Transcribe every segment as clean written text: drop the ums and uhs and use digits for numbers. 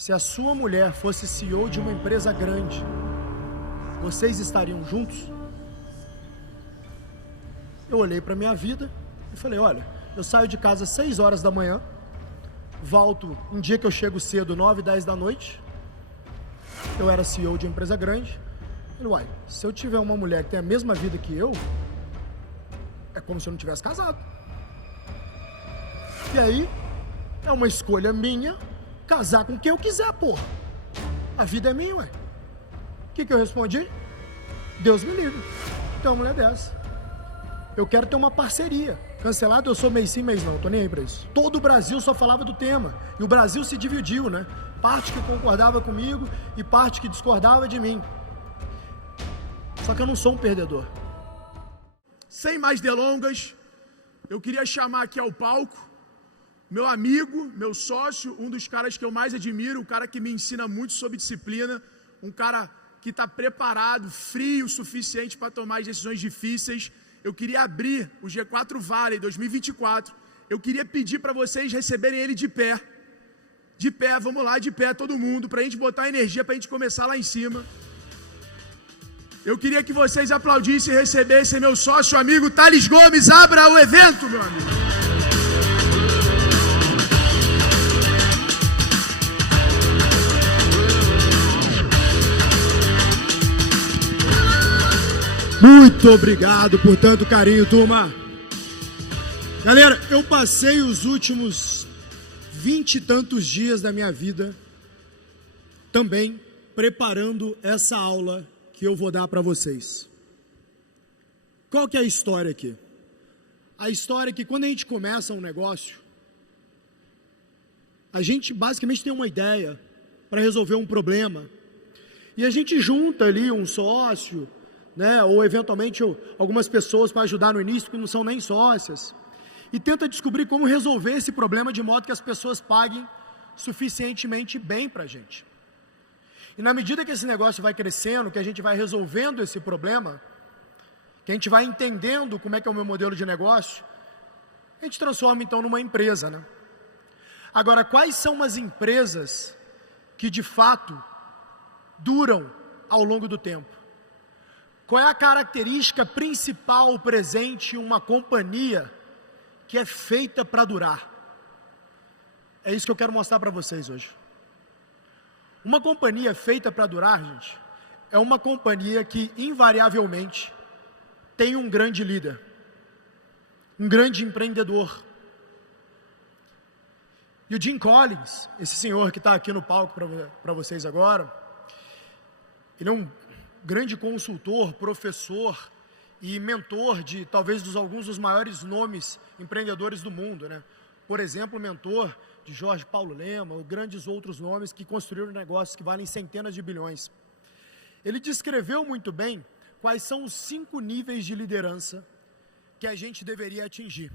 Se a sua mulher fosse CEO de uma empresa grande, vocês estariam juntos? Eu olhei para a minha vida e falei, olha, eu saio de casa às 6 horas da manhã, volto um dia que eu chego cedo, 9, 10 da noite, eu era CEO de uma empresa grande. Eu falei, uai, se eu tiver uma mulher que tem a mesma vida que eu, é como se eu não tivesse casado. E aí, é uma escolha minha casar com quem eu quiser, porra. A vida é minha, ué. O que eu respondi? Deus me livre. Então, uma mulher dessa. Eu quero ter uma parceria. Cancelado, eu sou mês sim, mês não. Tô nem aí pra isso. Todo o Brasil só falava do tema. E o Brasil se dividiu, né? Parte que concordava comigo e parte que discordava de mim. Só que eu não sou um perdedor. Sem mais delongas, eu queria chamar aqui ao palco meu amigo, meu sócio, um dos caras que eu mais admiro, um cara que me ensina muito sobre disciplina, um cara que está preparado, frio o suficiente para tomar as decisões difíceis. Eu queria abrir o G4 Valley 2024. Eu queria pedir para vocês receberem ele de pé. De pé, vamos lá, de pé todo mundo, para a gente botar energia, para a gente começar lá em cima. Eu queria que vocês aplaudissem e recebessem meu sócio amigo Thales Gomes. Abra o evento, meu amigo. Muito obrigado por tanto carinho, turma. Galera, eu passei os últimos 20 e tantos dias da minha vida também preparando essa aula que eu vou dar para vocês. Qual que é a história aqui? A história é que quando a gente começa um negócio, a gente basicamente tem uma ideia para resolver um problema e a gente junta ali um sócio, né, ou eventualmente algumas pessoas para ajudar no início que não são nem sócias, e tenta descobrir como resolver esse problema de modo que as pessoas paguem suficientemente bem para a gente. E na medida que esse negócio vai crescendo, que a gente vai resolvendo esse problema, que a gente vai entendendo como é que é o meu modelo de negócio, a gente transforma então numa empresa, né? Agora, quais são as empresas que de fato duram ao longo do tempo? Qual é a característica principal presente em uma companhia que é feita para durar? É isso que eu quero mostrar para vocês hoje. Uma companhia feita para durar, gente, é uma companhia que invariavelmente tem um grande líder, um grande empreendedor. E o Jim Collins, esse senhor que está aqui no palco para vocês agora, ele é um grande consultor, professor e mentor de talvez alguns dos maiores nomes empreendedores do mundo, né? Por exemplo, mentor de Jorge Paulo Lema, ou grandes outros nomes que construíram negócios que valem centenas de bilhões. Ele descreveu muito bem quais são os 5 níveis de liderança que a gente deveria atingir.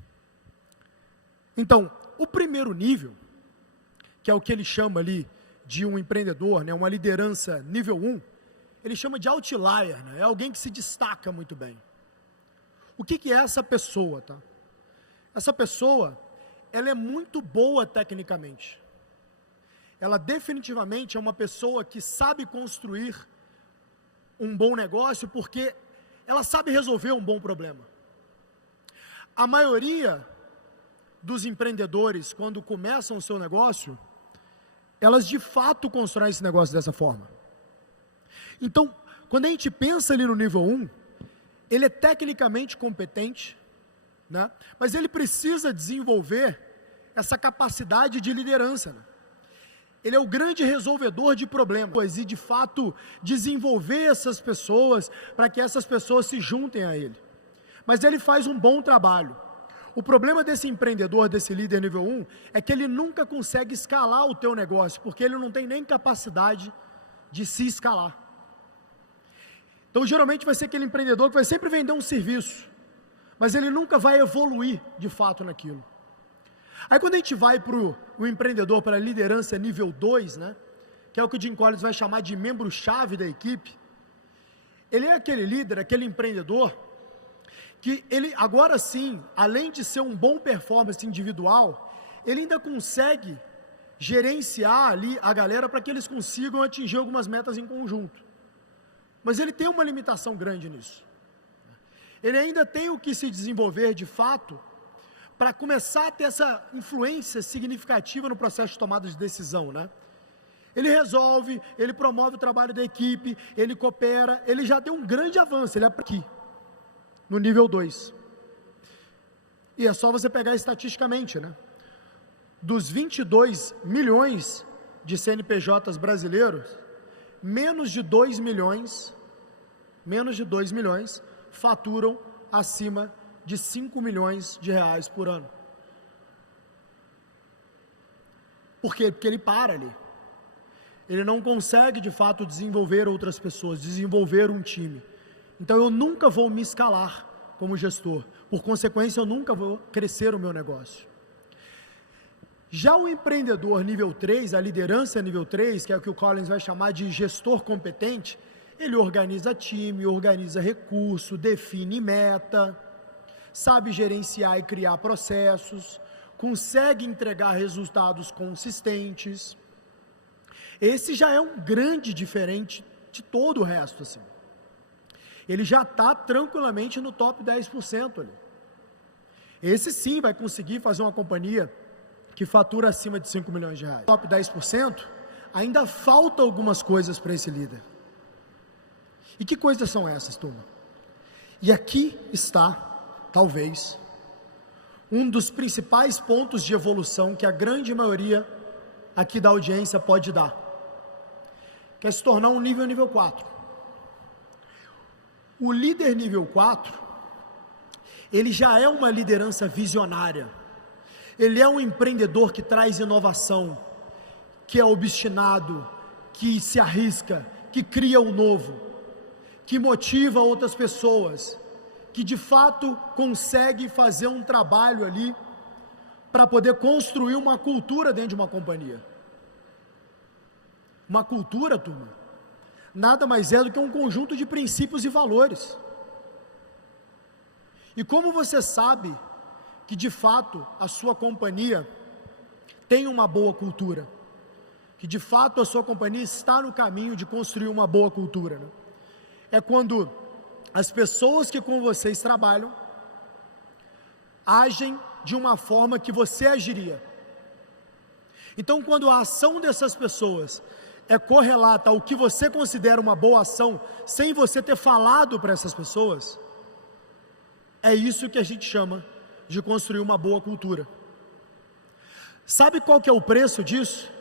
Então, o primeiro nível, que é o que ele chama ali de um empreendedor, né, uma liderança nível 1, ele chama de outlier, né? É alguém que se destaca muito bem. O que é essa pessoa, tá? Essa pessoa, ela é muito boa tecnicamente. Ela definitivamente é uma pessoa que sabe construir um bom negócio porque ela sabe resolver um bom problema. A maioria dos empreendedores, quando começam o seu negócio, elas de fato constroem esse negócio dessa forma. Então, quando a gente pensa ali no nível 1, ele é tecnicamente competente, né? Mas ele precisa desenvolver essa capacidade de liderança, né? Ele é o grande resolvedor de problemas e de fato desenvolver essas pessoas para que essas pessoas se juntem a ele. Mas ele faz um bom trabalho. O problema desse empreendedor, desse líder nível 1, é que ele nunca consegue escalar o teu negócio, porque ele não tem nem capacidade de se escalar. Então, geralmente vai ser aquele empreendedor que vai sempre vender um serviço, mas ele nunca vai evoluir de fato naquilo. Aí quando a gente vai para o empreendedor, para a liderança nível 2, né, que é o que o Jim Collins vai chamar de membro-chave da equipe, ele é aquele líder, aquele empreendedor, que ele agora sim, além de ser um bom performance individual, ele ainda consegue gerenciar ali a galera para que eles consigam atingir algumas metas em conjunto. Mas ele tem uma limitação grande nisso. Ele ainda tem o que se desenvolver de fato para começar a ter essa influência significativa no processo de tomada de decisão, né? Ele resolve, ele promove o trabalho da equipe, ele coopera, ele já deu um grande avanço, ele é aqui, no nível 2. E é só você pegar estatisticamente, né? Dos 22 milhões de CNPJs brasileiros, menos de 2 milhões faturam acima de 5 milhões de reais por ano. Por quê? Porque ele para ali. Ele não consegue de fato desenvolver outras pessoas, desenvolver um time. Então eu nunca vou me escalar como gestor, por consequência eu nunca vou crescer o meu negócio. Já o empreendedor nível 3, a liderança nível 3, que é o que o Collins vai chamar de gestor competente, ele organiza time, organiza recurso, define meta, sabe gerenciar e criar processos, consegue entregar resultados consistentes. Esse já é um grande diferente de todo o resto, assim. Ele já está tranquilamente no top 10% ali. Esse sim vai conseguir fazer uma companhia que fatura acima de 5 milhões de reais. Top 10%, ainda falta algumas coisas para esse líder. E que coisas são essas, turma? E aqui está, talvez, um dos principais pontos de evolução que a grande maioria aqui da audiência pode dar. Quer se tornar um nível 4. O líder nível 4, ele já é uma liderança visionária. Ele é um empreendedor que traz inovação, que é obstinado, que se arrisca, que cria o novo, que motiva outras pessoas, que de fato consegue fazer um trabalho ali para poder construir uma cultura dentro de uma companhia. Uma cultura, turma, nada mais é do que um conjunto de princípios e valores. E como você sabe que de fato a sua companhia tem uma boa cultura, que de fato a sua companhia está no caminho de construir uma boa cultura, né? É quando as pessoas que com vocês trabalham agem de uma forma que você agiria. Então, quando a ação dessas pessoas é correlata ao que você considera uma boa ação, sem você ter falado para essas pessoas, é isso que a gente chama de construir uma boa cultura. Sabe qual que é o preço disso?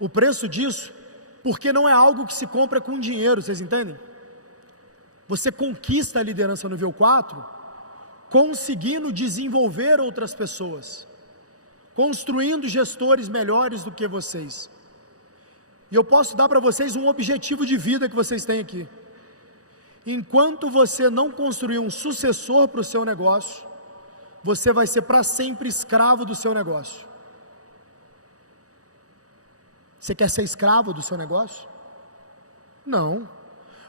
O preço disso, porque não é algo que se compra com dinheiro, vocês entendem? Você conquista a liderança no nível 4, conseguindo desenvolver outras pessoas, construindo gestores melhores do que vocês. E eu posso dar para vocês um objetivo de vida que vocês têm aqui. Enquanto você não construir um sucessor para o seu negócio, você vai ser para sempre escravo do seu negócio. Você quer ser escravo do seu negócio? Não.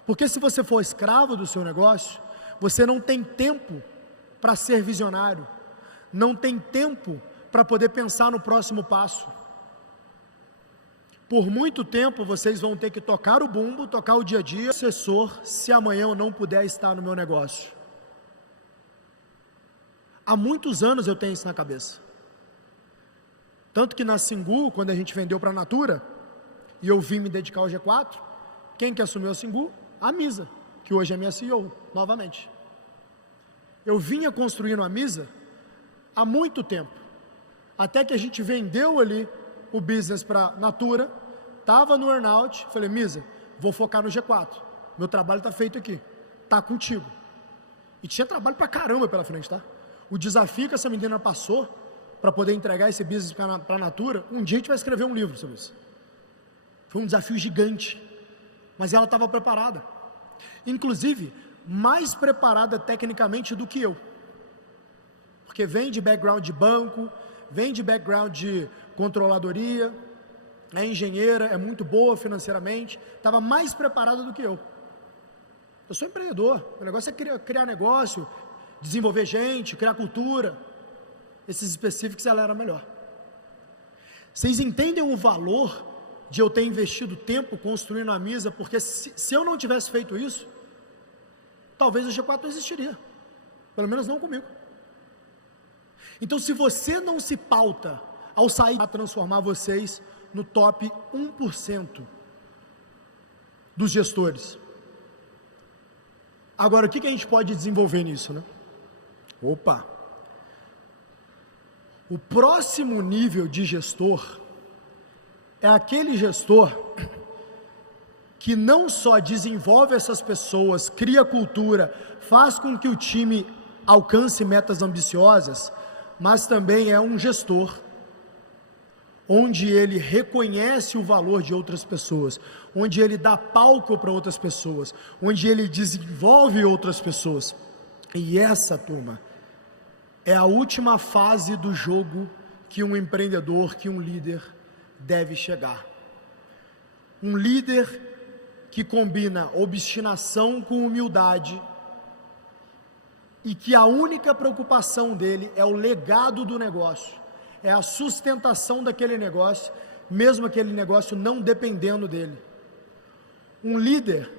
Porque se você for escravo do seu negócio, você não tem tempo para ser visionário, não tem tempo para poder pensar no próximo passo. Por muito tempo vocês vão ter que tocar o bumbo, tocar o dia a dia, sucessor, se amanhã eu não puder estar no meu negócio. Há muitos anos eu tenho isso na cabeça. Tanto que na Singu, quando a gente vendeu para a Natura, e eu vim me dedicar ao G4, quem que assumiu a Singu? A Misa, que hoje é minha CEO, novamente. Eu vinha construindo a Misa há muito tempo, até que a gente vendeu ali o business para a Natura, estava no earnout, falei, Misa, vou focar no G4, meu trabalho está feito aqui, está contigo. E tinha trabalho para caramba pela frente, tá? O desafio que essa menina passou para poder entregar esse business para a Natura, um dia a gente vai escrever um livro sobre isso. Foi um desafio gigante, mas ela estava preparada, inclusive mais preparada tecnicamente do que eu, porque vem de background de banco, vem de background de controladoria, é engenheira, é muito boa financeiramente, estava mais preparada do que eu. Eu sou empreendedor, o negócio é criar negócio, desenvolver gente, criar cultura. Esses específicos ela era melhor. Vocês entendem o valor de eu ter investido tempo construindo a mesa? Porque se eu não tivesse feito isso, talvez o G4 não existiria, pelo menos não comigo. Então, se você não se pauta ao sair a transformar vocês no top 1% dos gestores. Agora, o que a gente pode desenvolver nisso, né? Opa! O próximo nível de gestor é aquele gestor que não só desenvolve essas pessoas, cria cultura, faz com que o time alcance metas ambiciosas, mas também é um gestor onde ele reconhece o valor de outras pessoas, onde ele dá palco para outras pessoas, onde ele desenvolve outras pessoas. E essa, turma, é a última fase do jogo que um empreendedor, que um líder deve chegar. Um líder que combina obstinação com humildade e que a única preocupação dele é o legado do negócio, é a sustentação daquele negócio, mesmo aquele negócio não dependendo dele. Um líder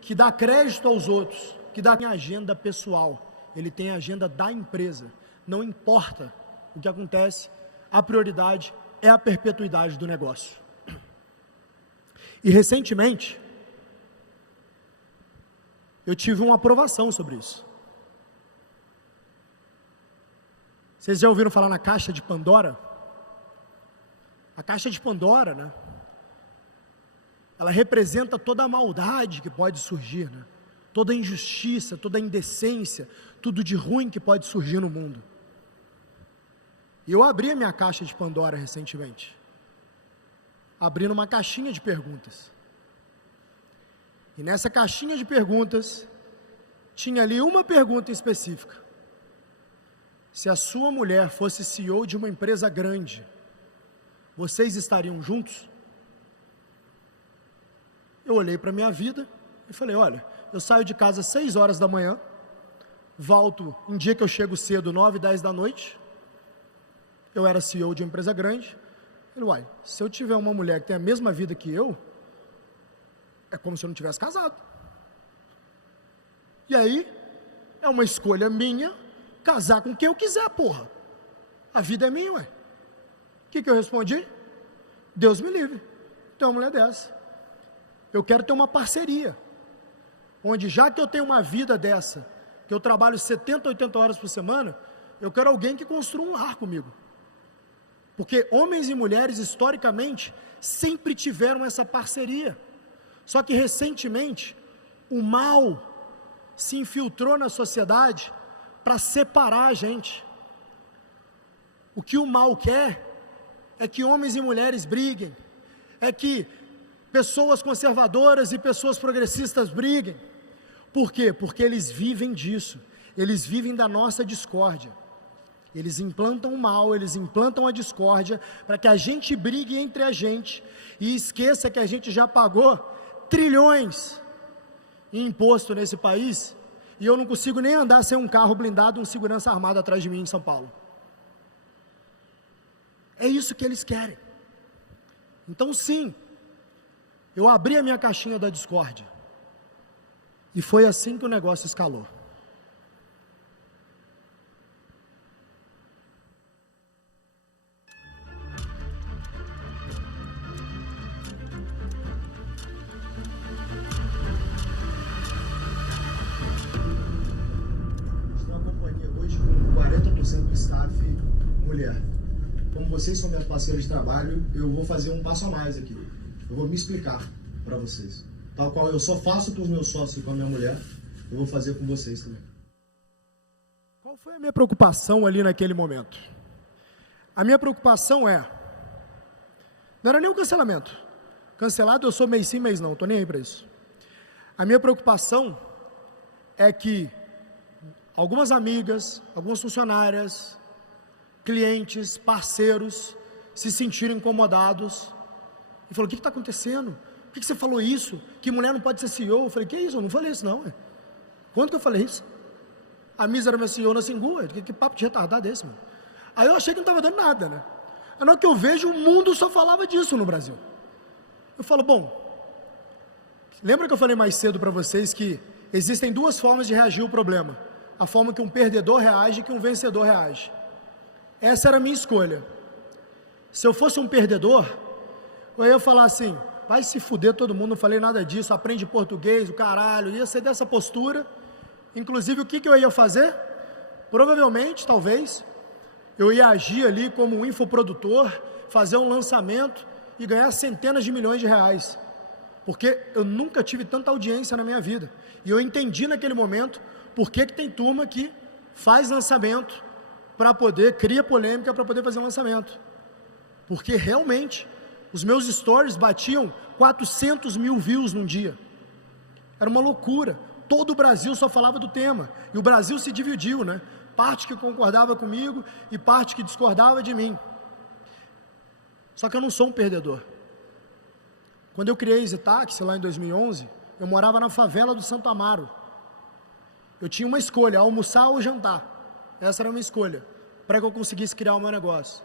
que dá crédito aos outros, que dá agenda pessoal, ele tem a agenda da empresa, não importa o que acontece, a prioridade é a perpetuidade do negócio. E recentemente, eu tive uma aprovação sobre isso. Vocês já ouviram falar na caixa de Pandora? A caixa de Pandora, né? Ela representa toda a maldade que pode surgir, né? Toda a injustiça, toda a indecência, tudo de ruim que pode surgir no mundo. E eu abri a minha caixa de Pandora recentemente, abrindo uma caixinha de perguntas. E nessa caixinha de perguntas, tinha ali uma pergunta específica. Se a sua mulher fosse CEO de uma empresa grande, vocês estariam juntos? Eu olhei para a minha vida e falei, olha, eu saio de casa às 6 horas da manhã, volto um dia que eu chego cedo, 9, 10 da noite, eu era CEO de uma empresa grande. Eu falei, se eu tiver uma mulher que tem a mesma vida que eu, é como se eu não tivesse casado. E aí, é uma escolha minha, casar com quem eu quiser, porra. A vida é minha, ué. O que eu respondi? Deus me livre. Tem uma mulher dessa. Eu quero ter uma parceria, onde já que eu tenho uma vida dessa, que eu trabalho 70, 80 horas por semana, eu quero alguém que construa um lar comigo. Porque homens e mulheres, historicamente, sempre tiveram essa parceria. Só que recentemente, o mal se infiltrou na sociedade para separar a gente. O que o mal quer é que homens e mulheres briguem, é que pessoas conservadoras e pessoas progressistas briguem. Por quê? Porque eles vivem disso, eles vivem da nossa discórdia. Eles implantam o mal, eles implantam a discórdia, para que a gente brigue entre a gente, e esqueça que a gente já pagou trilhões em imposto nesse país, e eu não consigo nem andar sem um carro blindado, um segurança armado atrás de mim em São Paulo. É isso que eles querem. Então sim, eu abri a minha caixinha da discórdia, e foi assim que o negócio escalou. Do staff mulher. Como vocês são minhas parceiras de trabalho, eu vou fazer um passo a mais aqui. Eu vou me explicar para vocês. Tal qual eu só faço com os meus sócios e com a minha mulher, eu vou fazer com vocês também. Qual foi a minha preocupação ali naquele momento? A minha preocupação não era nem o cancelamento. Cancelado eu sou mês sim, mês não, estou nem aí para isso. A minha preocupação é que algumas amigas, algumas funcionárias, clientes, parceiros, se sentiram incomodados e falaram, o que está acontecendo? Por que você falou isso? Que mulher não pode ser CEO? Eu falei, que isso? Eu não falei isso não. Quando que eu falei isso? A Misa era minha CEO na Singu, que papo de retardado é esse, mano? Aí eu achei que não estava dando nada, né? Aí na hora que eu vejo, o mundo só falava disso no Brasil. Eu falo, bom, lembra que eu falei mais cedo para vocês que existem duas formas de reagir ao problema? A forma que um perdedor reage e que um vencedor reage. Essa era a minha escolha. Se eu fosse um perdedor, eu ia falar assim, vai se fuder todo mundo, não falei nada disso, aprende português, o caralho, ia ser dessa postura. Inclusive, o que eu ia fazer? Provavelmente, talvez, eu ia agir ali como um infoprodutor, fazer um lançamento e ganhar centenas de milhões de reais. Porque eu nunca tive tanta audiência na minha vida. E eu entendi naquele momento por que tem turma que faz lançamento para poder, cria polêmica para poder fazer um lançamento. Porque realmente, os meus stories batiam 400 mil views num dia. Era uma loucura. Todo o Brasil só falava do tema. E o Brasil se dividiu, né? Parte que concordava comigo e parte que discordava de mim. Só que eu não sou um perdedor. Quando eu criei Easy Taxi lá em 2011, eu morava na favela do Santo Amaro. Eu tinha uma escolha, almoçar ou jantar. Essa era a minha escolha, para que eu conseguisse criar o meu negócio.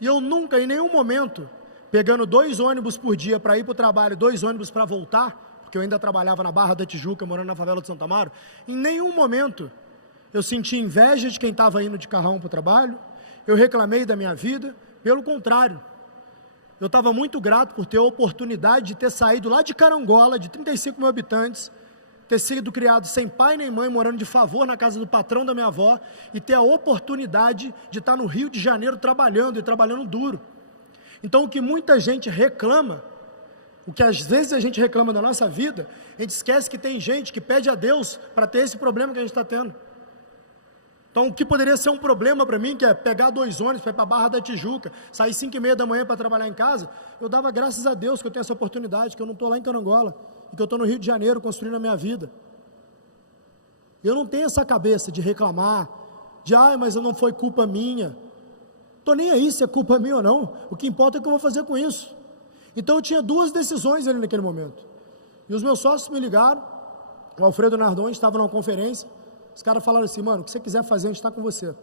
E eu nunca, em nenhum momento, pegando 2 ônibus por dia para ir para o trabalho, 2 ônibus para voltar, porque eu ainda trabalhava na Barra da Tijuca, morando na favela do Santo Amaro, em nenhum momento eu senti inveja de quem estava indo de carrão para o trabalho, eu reclamei da minha vida, pelo contrário. Eu estava muito grato por ter a oportunidade de ter saído lá de Carangola, de 35 mil habitantes, ter sido criado sem pai nem mãe, morando de favor na casa do patrão da minha avó, e ter a oportunidade de estar no Rio de Janeiro trabalhando, e trabalhando duro. Então o que muita gente reclama, o que às vezes a gente reclama da nossa vida, a gente esquece que tem gente que pede a Deus para ter esse problema que a gente está tendo. Então o que poderia ser um problema para mim, que é pegar 2 ônibus para ir para a Barra da Tijuca, sair 5h30 da manhã para trabalhar em casa, eu dava graças a Deus que eu tenho essa oportunidade, que eu não estou lá em Carangola, e que eu estou no Rio de Janeiro construindo a minha vida. Eu não tenho essa cabeça de reclamar, de mas não foi culpa minha. Estou nem aí se é culpa minha ou não, o que importa é o que eu vou fazer com isso. Então eu tinha 2 decisões ali naquele momento, e os meus sócios me ligaram, o Alfredo Nardon estava numa conferência, os caras falaram assim, mano, o que você quiser fazer, a gente está com você, o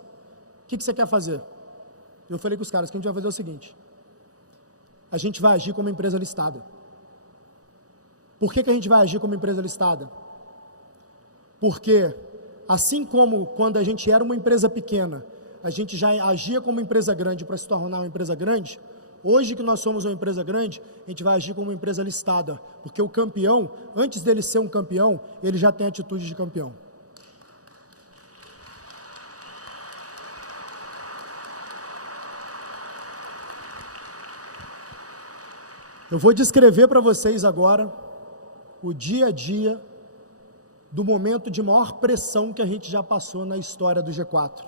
que você quer fazer? Eu falei com os caras, que a gente vai fazer o seguinte, a gente vai agir como empresa listada. Por que a gente vai agir como empresa listada? Porque, assim como quando a gente era uma empresa pequena, a gente já agia como empresa grande para se tornar uma empresa grande, hoje que nós somos uma empresa grande, a gente vai agir como uma empresa listada, porque o campeão, antes dele ser um campeão, ele já tem atitude de campeão. Eu vou descrever para vocês agora o dia a dia do momento de maior pressão que a gente já passou na história do G4.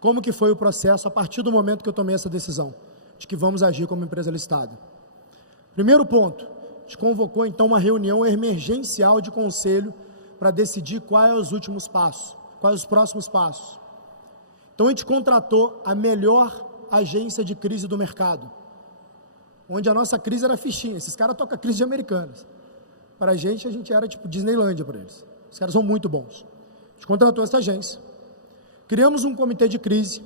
Como que foi o processo a partir do momento que eu tomei essa decisão, de que vamos agir como empresa listada. Primeiro ponto, a gente convocou então uma reunião emergencial de conselho para decidir quais os últimos passos, quais os próximos passos. Então a gente contratou a melhor agência de crise do mercado, onde a nossa crise era fichinha, esses caras tocam crise de americanas. Para a gente era tipo Disneylândia para eles. Os caras são muito bons. A gente contratou essa agência. Criamos um comitê de crise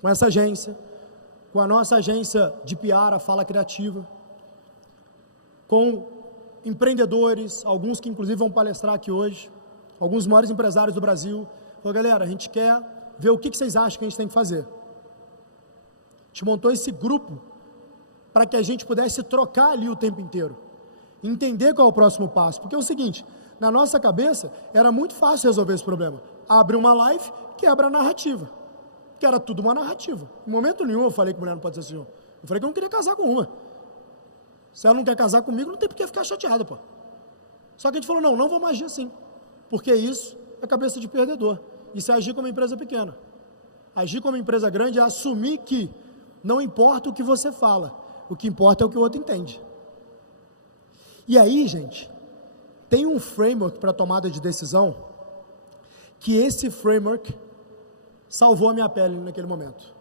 com essa agência, com a nossa agência de PR, a Fala Criativa, com empreendedores, alguns que inclusive vão palestrar aqui hoje, alguns dos maiores empresários do Brasil. Falou, galera, a gente quer ver o que vocês acham que a gente tem que fazer. A gente montou esse grupo para que a gente pudesse trocar ali o tempo inteiro, entender qual é o próximo passo, porque é o seguinte, na nossa cabeça era muito fácil resolver esse problema, abre uma live, quebra a narrativa, que era tudo uma narrativa. Em momento nenhum eu falei que mulher não pode ser assim, eu falei que eu não queria casar com uma, se ela não quer casar comigo, não tem por que ficar chateada, pô. Só que a gente falou, não vamos agir assim, porque isso é cabeça de perdedor, isso é agir como empresa pequena. Agir como empresa grande é assumir que não importa o que você fala, o que importa é o que o outro entende. E aí, gente, tem um framework para tomada de decisão, que esse framework salvou a minha pele naquele momento.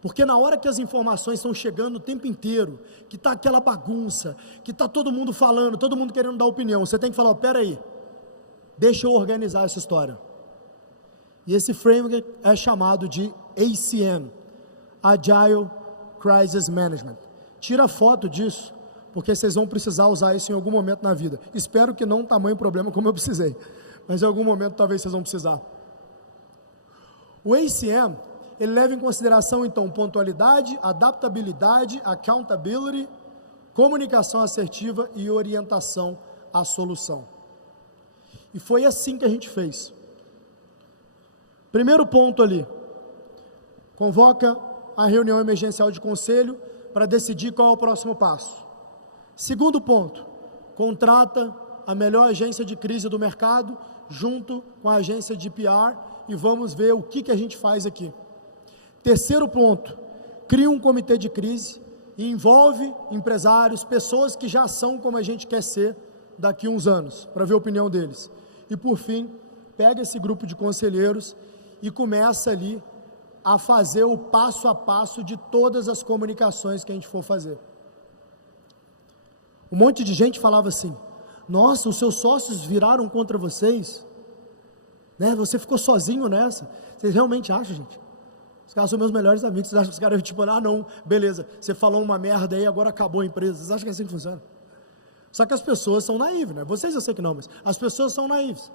Porque na hora que as informações estão chegando o tempo inteiro, que está aquela bagunça, que está todo mundo falando, todo mundo querendo dar opinião, você tem que falar, peraí, deixa eu organizar essa história. E esse framework é chamado de ACN, Agile Crisis Management. Tira foto disso, porque vocês vão precisar usar isso em algum momento na vida. Espero que não um tamanho problema como eu precisei, mas em algum momento talvez vocês vão precisar. O ACM, ele leva em consideração então pontualidade, adaptabilidade, accountability, comunicação assertiva e orientação à solução. E foi assim que a gente fez. Primeiro ponto ali, convoca a reunião emergencial de conselho para decidir qual é o próximo passo. Segundo ponto, contrata a melhor agência de crise do mercado junto com a agência de PR e vamos ver o que a gente faz aqui. Terceiro ponto, cria um comitê de crise e envolve empresários, pessoas que já são como a gente quer ser daqui a uns anos, para ver a opinião deles. E por fim, pega esse grupo de conselheiros e começa ali a fazer o passo a passo de todas as comunicações que a gente for fazer. Um monte de gente falava assim, nossa, os seus sócios viraram contra vocês, né? Você ficou sozinho nessa. Vocês realmente acham, gente? Os caras são meus melhores amigos. Vocês acham que os caras, tipo, ah não, beleza, você falou uma merda aí, agora acabou a empresa. Vocês acham que é assim que funciona? Só que as pessoas são naivas, né? Vocês eu sei que não, mas as pessoas são naivas.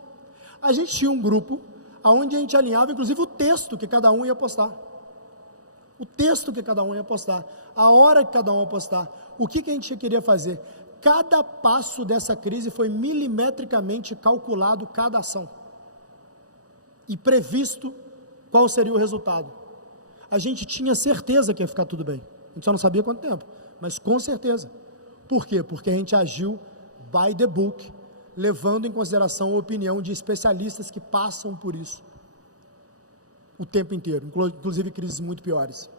A gente tinha um grupo onde a gente alinhava, inclusive, o texto que cada um ia postar. O texto que cada um ia postar. A hora que cada um ia postar. O que a gente queria fazer? Cada passo dessa crise foi milimetricamente calculado, cada ação. E previsto qual seria o resultado. A gente tinha certeza que ia ficar tudo bem. A gente só não sabia quanto tempo, mas com certeza. Por quê? Porque a gente agiu by the book, levando em consideração a opinião de especialistas que passam por isso o tempo inteiro, inclusive crises muito piores.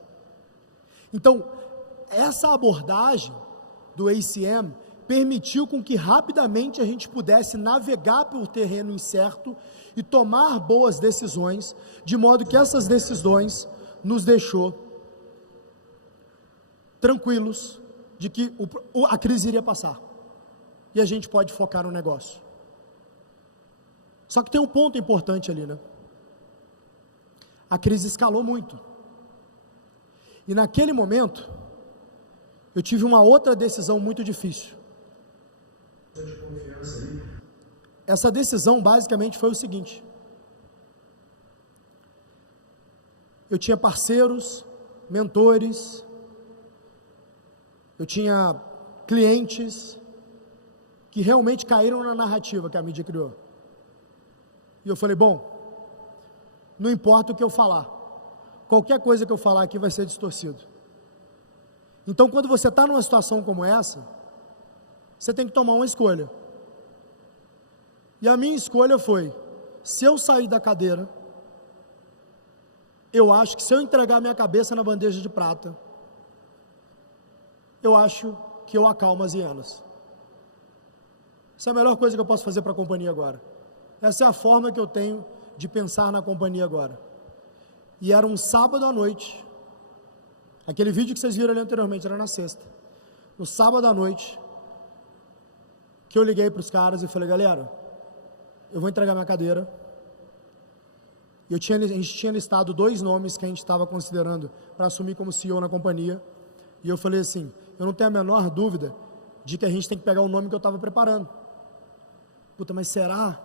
Então, essa abordagem do ACM permitiu com que rapidamente a gente pudesse navegar por terreno incerto e tomar boas decisões, de modo que essas decisões nos deixou tranquilos de que a crise iria passar e a gente pode focar no negócio. Só que tem um ponto importante ali, né? A crise escalou muito e naquele momento eu tive uma outra decisão muito difícil. Essa decisão basicamente foi o seguinte: eu tinha parceiros, mentores, eu tinha clientes que realmente caíram na narrativa que a mídia criou. E eu falei, bom, não importa o que eu falar, qualquer coisa que eu falar aqui vai ser distorcido. Então, quando você está numa situação como essa, você tem que tomar uma escolha. E a minha escolha foi, se eu sair da cadeira, eu acho que se eu entregar minha cabeça na bandeja de prata, eu acho que eu acalmo as hienas. Essa é a melhor coisa que eu posso fazer para a companhia agora. Essa é a forma que eu tenho de pensar na companhia agora. E era um sábado à noite, aquele vídeo que vocês viram ali anteriormente, era na sexta. No sábado à noite, que eu liguei para os caras e falei, galera, eu vou entregar minha cadeira. A gente tinha listado 2 nomes que a gente estava considerando para assumir como CEO na companhia. E eu falei assim, eu não tenho a menor dúvida de que a gente tem que pegar o nome que eu estava preparando. Puta, mas será?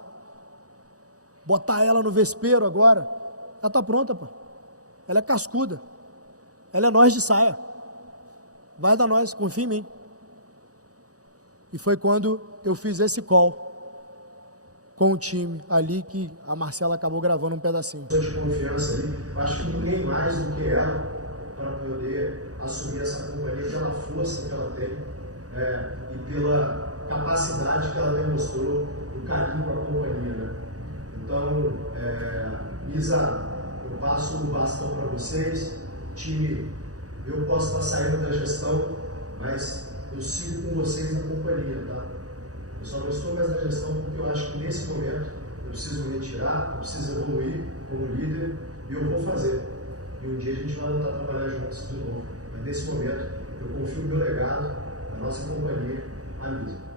Botar ela no vespeiro agora? Ela está pronta, pô. Ela é cascuda. Ela é nós de saia. Vai dar nós, confia em mim. E foi quando eu fiz esse call com o time ali que a Marcela acabou gravando um pedacinho. De confiança ali, acho que ninguém mais do que ela para poder assumir essa companhia pela força que ela tem e pela capacidade que ela demonstrou, o carinho com a companhia, né? Então, Isa, eu passo o bastão para vocês, time, eu posso estar saindo da gestão, mas eu sigo com vocês na companhia, tá? Eu só não estou mais na gestão porque eu acho que nesse momento eu preciso me retirar, eu preciso evoluir como líder e eu vou fazer. E um dia a gente vai voltar a trabalhar juntos de novo. Mas nesse momento eu confio no meu legado, na nossa companhia, a Lisa.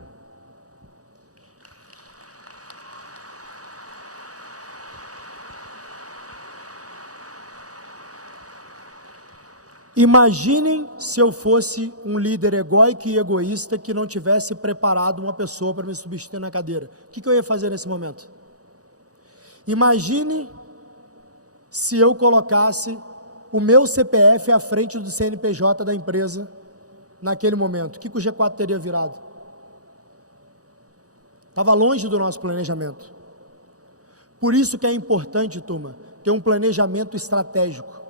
Imaginem se eu fosse um líder egóico e egoísta que não tivesse preparado uma pessoa para me substituir na cadeira. O que eu ia fazer nesse momento? Imagine se eu colocasse o meu CPF à frente do CNPJ da empresa naquele momento. O que o G4 teria virado? Estava longe do nosso planejamento. Por isso que é importante, turma, ter um planejamento estratégico.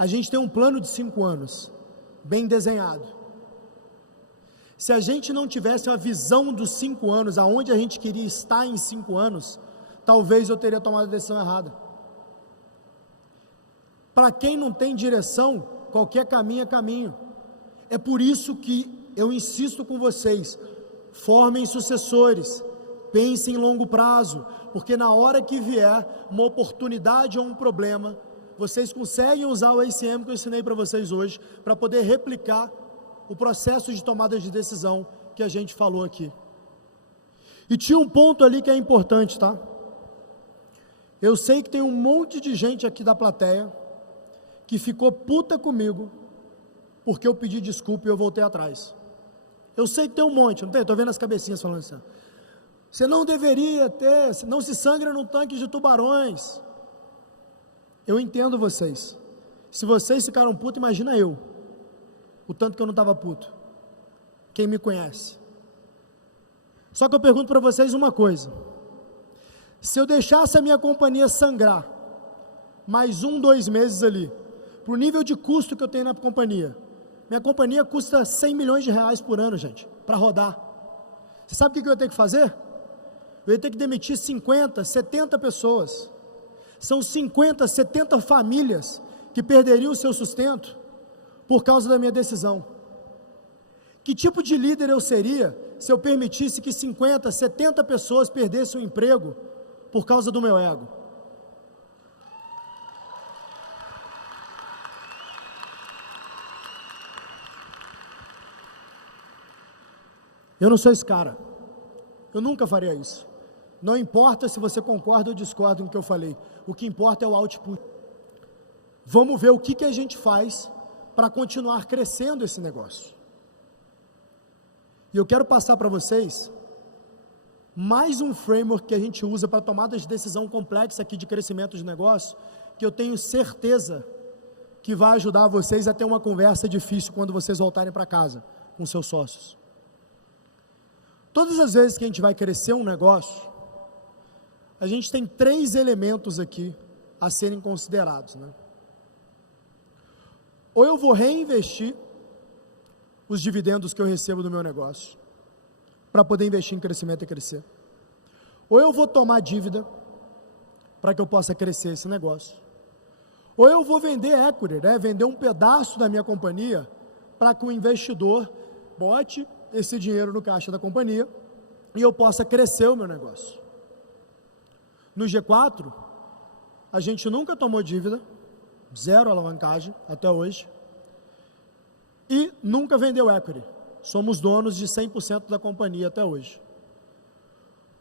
A gente tem um plano de 5 anos, bem desenhado. Se a gente não tivesse uma visão dos 5 anos, aonde a gente queria estar em 5 anos, talvez eu teria tomado a decisão errada. Para quem não tem direção, qualquer caminho é caminho. É por isso que eu insisto com vocês, formem sucessores, pensem em longo prazo, porque na hora que vier uma oportunidade ou um problema, vocês conseguem usar o ACM que eu ensinei para vocês hoje, para poder replicar o processo de tomada de decisão que a gente falou aqui. E tinha um ponto ali que é importante, tá? Eu sei que tem um monte de gente aqui da plateia que ficou puta comigo, porque eu pedi desculpa e eu voltei atrás. Eu sei que tem um monte, não tem? Estou vendo as cabecinhas falando assim. Você não deveria ter, não se sangra num tanque de tubarões. Eu entendo vocês. Se vocês ficaram putos, imagina eu. O tanto que eu não estava puto. Quem me conhece. Só que eu pergunto para vocês uma coisa. Se eu deixasse a minha companhia sangrar, mais 1, 2 meses ali, para o nível de custo que eu tenho na companhia, minha companhia custa 100 milhões de reais por ano, gente, para rodar. Você sabe o que eu ia ter que fazer? Eu ia ter que demitir 50, 70 pessoas. São 50, 70 famílias que perderiam o seu sustento por causa da minha decisão. Que tipo de líder eu seria se eu permitisse que 50, 70 pessoas perdessem o emprego por causa do meu ego? Eu não sou esse cara. Eu nunca faria isso. Não importa se você concorda ou discorda com o que eu falei. O que importa é o output. Vamos ver o que a gente faz para continuar crescendo esse negócio. E eu quero passar para vocês mais um framework que a gente usa para tomada de decisão complexa aqui de crescimento de negócio, que eu tenho certeza que vai ajudar vocês a ter uma conversa difícil quando vocês voltarem para casa com seus sócios. Todas as vezes que a gente vai crescer um negócio, a gente tem 3 elementos aqui a serem considerados, né? Ou eu vou reinvestir os dividendos que eu recebo do meu negócio, para poder investir em crescimento e crescer. Ou eu vou tomar dívida, para que eu possa crescer esse negócio. Ou eu vou vender equity, né? Vender um pedaço da minha companhia, para que o investidor bote esse dinheiro no caixa da companhia, e eu possa crescer o meu negócio. No G4, a gente nunca tomou dívida, 0 alavancagem até hoje, e nunca vendeu equity. Somos donos de 100% da companhia até hoje.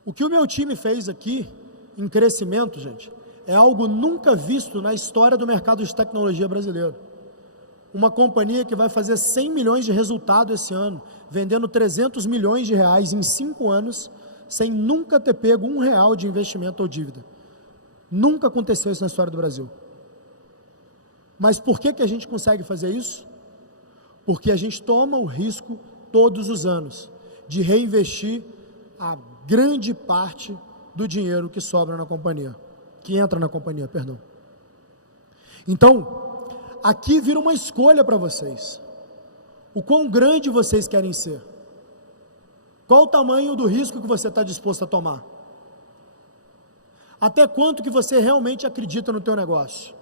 O que o meu time fez aqui, em crescimento, gente, é algo nunca visto na história do mercado de tecnologia brasileiro. Uma companhia que vai fazer 100 milhões de resultado esse ano, vendendo 300 milhões de reais em 5 anos, sem nunca ter pego R$1 de investimento ou dívida. Nunca aconteceu isso na história do Brasil. Mas por que a gente consegue fazer isso? Porque a gente toma o risco todos os anos de reinvestir a grande parte do dinheiro que sobra na companhia, que entra na companhia, perdão. Então, aqui vira uma escolha para vocês. O quão grande vocês querem ser? Qual o tamanho do risco que você está disposto a tomar? Até quanto que você realmente acredita no teu negócio?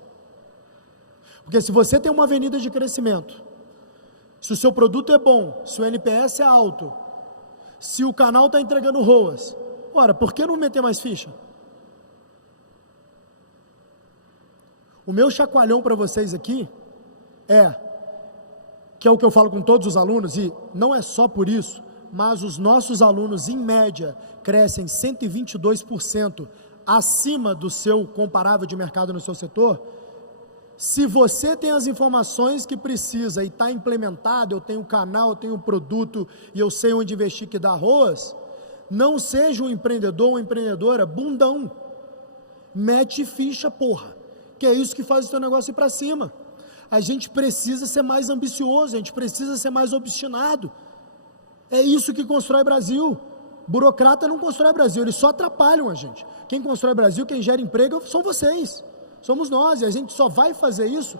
Porque se você tem uma avenida de crescimento, se o seu produto é bom, se o NPS é alto, se o canal está entregando ROAS, ora, por que não meter mais ficha? O meu chacoalhão para vocês aqui que é o que eu falo com todos os alunos, e não é só por isso, mas os nossos alunos, em média, crescem 122% acima do seu comparável de mercado no seu setor. Se você tem as informações que precisa e está implementado, eu tenho um canal, eu tenho um produto e eu sei onde investir que dá arroz, não seja um empreendedor ou empreendedora bundão. Mete ficha, porra. Que é isso que faz o seu negócio ir para cima. A gente precisa ser mais ambicioso, a gente precisa ser mais obstinado. É isso que constrói Brasil. Burocrata não constrói Brasil, eles só atrapalham a gente. Quem constrói Brasil, quem gera emprego, são vocês. Somos nós, e a gente só vai fazer isso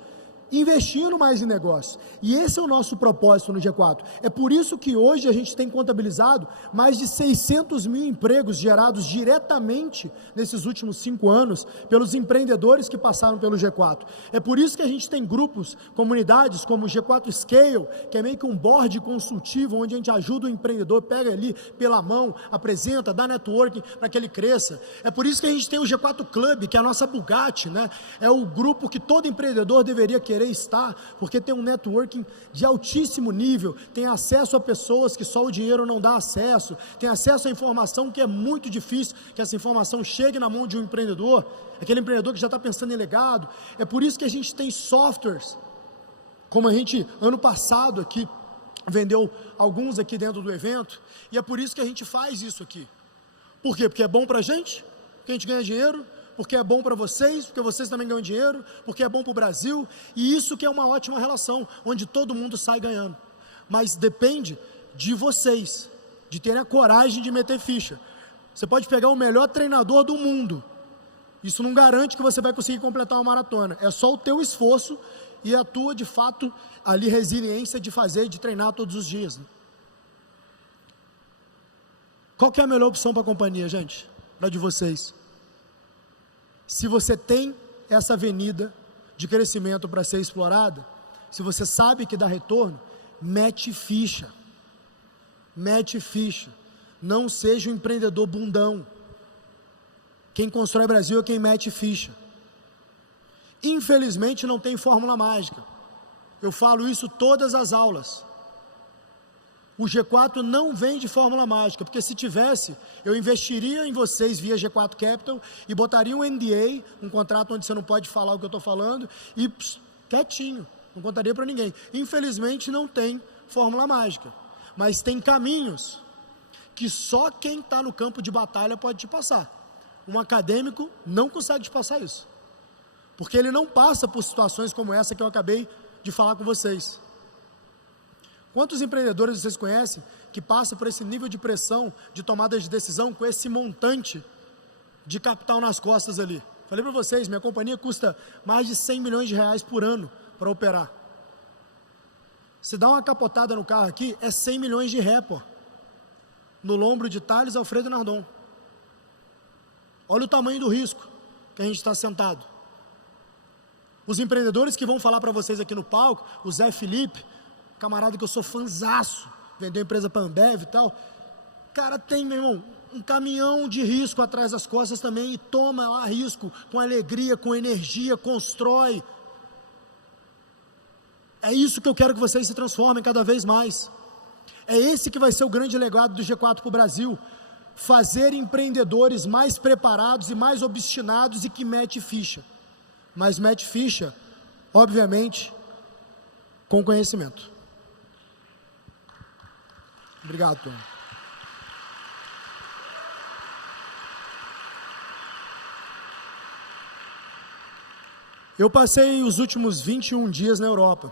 investindo mais em negócio. E esse é o nosso propósito no G4. É por isso que hoje a gente tem contabilizado mais de 600 mil empregos gerados diretamente nesses últimos 5 anos pelos empreendedores que passaram pelo G4. É por isso que a gente tem grupos, comunidades como o G4 Scale, que é meio que um board consultivo, onde a gente ajuda o empreendedor, pega ali pela mão, apresenta, dá networking para que ele cresça. É por isso que a gente tem o G4 Club, que é a nossa Bugatti, né? É o grupo que todo empreendedor deveria querer estar, porque tem um networking de altíssimo nível, tem acesso a pessoas que só o dinheiro não dá acesso, tem acesso a informação que é muito difícil que essa informação chegue na mão de um empreendedor, aquele empreendedor que já está pensando em legado. É por isso que a gente tem softwares, como a gente ano passado aqui vendeu alguns aqui dentro do evento, e é por isso que a gente faz isso aqui. Por quê? Porque é bom para a gente, porque a gente ganha dinheiro, porque é bom para vocês, porque vocês também ganham dinheiro, porque é bom para o Brasil, e isso que é uma ótima relação, onde todo mundo sai ganhando. Mas depende de vocês, de terem a coragem de meter ficha. Você pode pegar o melhor treinador do mundo, isso não garante que você vai conseguir completar uma maratona, é só o teu esforço e a tua, de fato, ali resiliência de fazer, de treinar todos os dias. Né? Qual que é a melhor opção para a companhia, gente? Para de vocês. Se você tem essa avenida de crescimento para ser explorada, se você sabe que dá retorno, mete ficha. Mete ficha. Não seja um empreendedor bundão. Quem constrói Brasil é quem mete ficha. Infelizmente não tem fórmula mágica. Eu falo isso todas as aulas. O G4 não vem de fórmula mágica, porque se tivesse, eu investiria em vocês via G4 Capital e botaria um NDA, um contrato onde você não pode falar o que eu estou falando, e quietinho, não contaria para ninguém. Infelizmente não tem fórmula mágica, mas tem caminhos que só quem está no campo de batalha pode te passar. Um acadêmico não consegue te passar isso, porque ele não passa por situações como essa que eu acabei de falar com vocês. Quantos empreendedores vocês conhecem que passam por esse nível de pressão, de tomada de decisão, com esse montante de capital nas costas ali? Falei para vocês, minha companhia custa mais de 100 milhões de reais por ano para operar. Se dá uma capotada no carro aqui, é 100 milhões de ré, pô. No lombro de Thales, Alfredo Nardon. Olha o tamanho do risco que a gente está sentado. Os empreendedores que vão falar para vocês aqui no palco, o Zé Felipe, camarada que eu sou fanzaço, vendeu empresa para Ambev e tal, cara tem, meu irmão, um caminhão de risco atrás das costas também, e toma lá risco, com alegria, com energia, constrói. É isso que eu quero que vocês se transformem cada vez mais. É esse que vai ser o grande legado do G4 para o Brasil, fazer empreendedores mais preparados e mais obstinados e que mete ficha, mas mete ficha, obviamente, com conhecimento. Obrigado, Tom. Eu passei os últimos 21 dias na Europa.